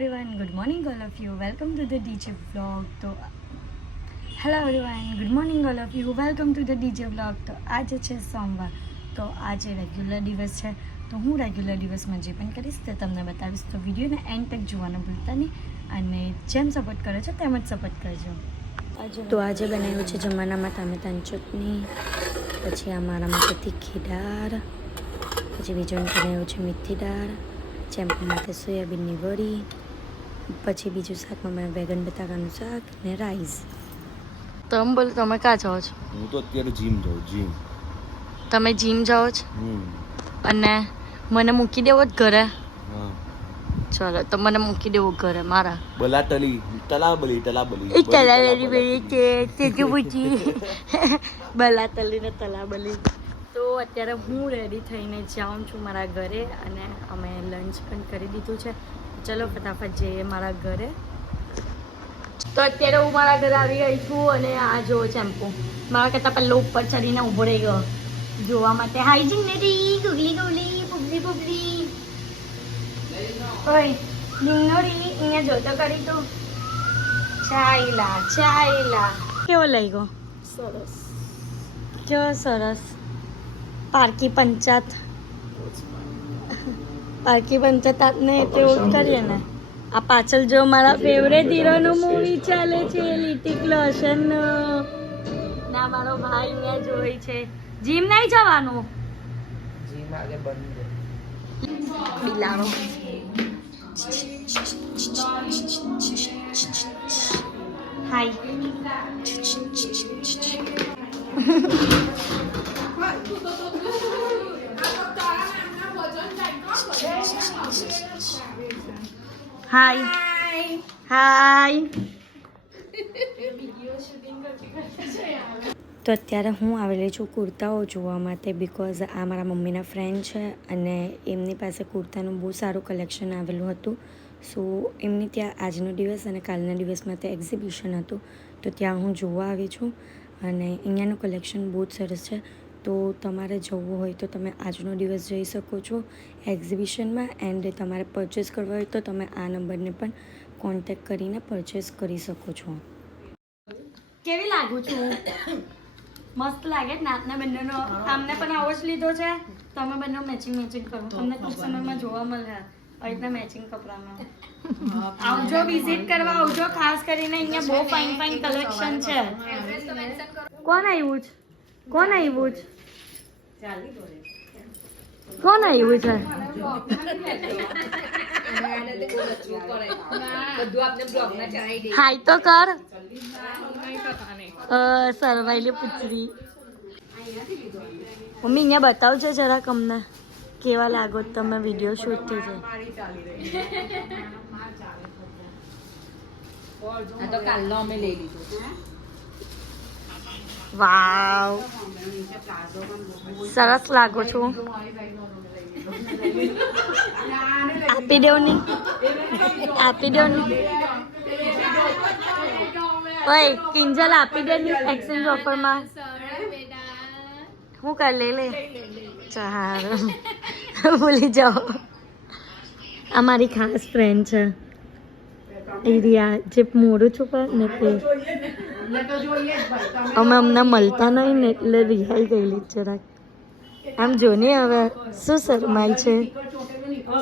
everyone, good morning all of you. Welcome to the DJ vlog. તો hello everyone, good morning all of you. Welcome to the DJ vlog. તો આજે છે સોમવાર. તો આજે regular દિવસ છે. તો હું રેગ્યુલર દિવસમાં જે પણ કરીશ તે તમને બતાવીશ. તો વિડીયોને એન્ડ તક જોવાનું ભૂલતા નહીં અને જેમ સપોર્ટ કરો છો તેમ જ સપોર્ટ કરજો. તો આજે બનાવ્યું છે જમવાનામાં ટામેટાની ચટણી, પછી અમારા માટે તીખી દાળ, પછી બીજું બનાવ્યું છે મીઠી દાળ, ચેમ્પુ માટે સોયાબીનની વડી, પછી બીજું શાકમાં મેં વેગન બટાકાનું શાક ને રાઈસ. તમે બોલો, તમે ક્યાં જાઓ છો? હું તો અત્યારે જીમ જાઉં. જીમ? તમે જીમ જાઓ છો? અને મને મૂકી દેવો જ ઘરે? ચલો, તો મને મૂકી દેવો ઘરે મારા. બલાટલી તલાબલી એ તલાબલી બળી છે તે જો પૂછી બલાટલી ને તલાબલી. તો અત્યારે હું રેડી થઈને જાઉં છું મારા ઘરે અને અમે લંચ પણ કરી દીધું છે. ચલો ફટાફટ જઈએ મારા ઘરે. તો અત્યારે હું મારા ઘરે આવી ગઈ છું અને આ જો ચેમ્પુ મારા કરતાં પહેલો ઉપર ચડીને ઊભો રહી ગયો જોવા માટે. હાઈજીન નથી, ગુગલી ગુગલી પુબલી પુબલી. ઓય ડિંગોરી અહીંયા જોતો કરી તો ચાઈલા કેવો લઈ ગયો? સરસ, કેવો સરસ. પારકી પંચાત આપને તેવું કરીએ ને. આ પાછળ જો મારા ફેવરેટ હીરોનું મૂવી ચાલે છે, લિટિક રોશન ના મારો ભાઈ ને જોઈ છે. જીમ નહીં જવાનું, જીમ આગે બંધ બિલાડો. હાય હાય હાય. તો અત્યારે હું આવેલી છું કુર્તાઓ જોવા માટે, બિકોઝ આ મારા મમ્મીના ફ્રેન્ડ છે અને એમની પાસે કુર્તાનું બહુ સારું કલેક્શન આવેલું હતું. સો એમની ત્યાં આજનો દિવસ અને કાલના દિવસ માટે એક્ઝિબિશન હતું, તો ત્યાં હું જોવા આવી છું અને અહીંયાનું કલેક્શન બહુ જ સરસ છે. તો તમારે જવું હોય તો તમે આજનો દિવસ જઈ શકો છો એક્ઝિબિશનમાં. એન્ડ તમારે પરચેસ કરવા હોય તો તમે આ નંબરને પણ કોન્ટેક્ટ કરીને પરચેસ કરી શકો છો. કેવી લાગુ છું? મસ્ત લાગે ને? નાતના બંનેનો આમને પણ આવો જ લીધો છે. તમે બંને મેચિંગ કરો, તમને ટૂંક સમયમાં જોવા મળે આવી રીતના મેચિંગ કપડામાં. આવજો, વિઝિટ કરવા આવજો. ખાસ કરીને અહીંયા બહુ ફાઇન કલેક્શન છે. કોણ આવ્યું છે? કોણ આવ્યું છે? હાય તો કર. સરવાઈલી પૂછડી. મમ્મી અહીંયા બતાવજો જરાક અમને કેવા લાગો તમે. વિડીયો શૂટ થઈ જાય. વાવ, સરસ લાગો છો. આપી દેવ ની ઓય કિંજલ, આપી દે ની એક્સચેન્જ ઓફરમાં. હું કર લે ચાલ ભૂલી જાઓ. આ મારી ખાસ ફ્રેન્ડ છે એરિયા, જે મોડું છુપા ને તે. અમે અમને મળતા નહીં ને એટલે રિહાઈ ગયેલી જરાક. આમ જો ને હવે શું શરમાય છે.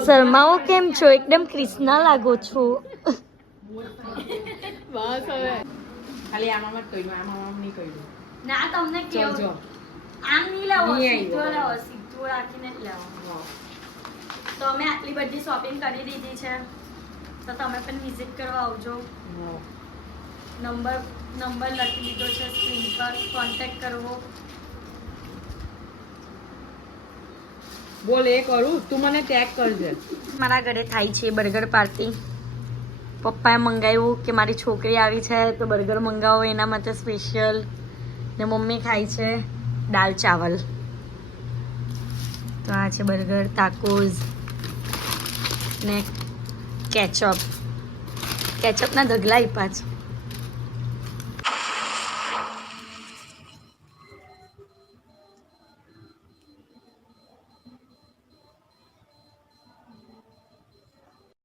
શરમાવો કેમ છો? એકદમ ક્રિષ્ના લાગો છો. ના તમને કેવું આમ નહીં લાવો, સીધો રાખીને જ લાવો. તો અમે આટલી બધી શોપિંગ કરી દીધી છે, તો તમે પણ વિઝિટ કરવા આવજો. નંબર લખી દીધો છે સ્ક્રીન પર, કોન્ટેક્ટ કરવો. બોલ, એ કરું તું મને ટેગ કરજે. મારા ઘરે થાય છે બર્ગર પાર્ટી. પપ્પાએ મંગાવ્યું કે મારી છોકરી આવી છે તો બર્ગર મંગાવો એના માટે સ્પેશિયલ. ને મમ્મી ખાય છે દાલ ચાવલ. તો આ છે બર્ગર, ટાકોઝ ને કેચઅપના ઢગલા આપ્યા છે.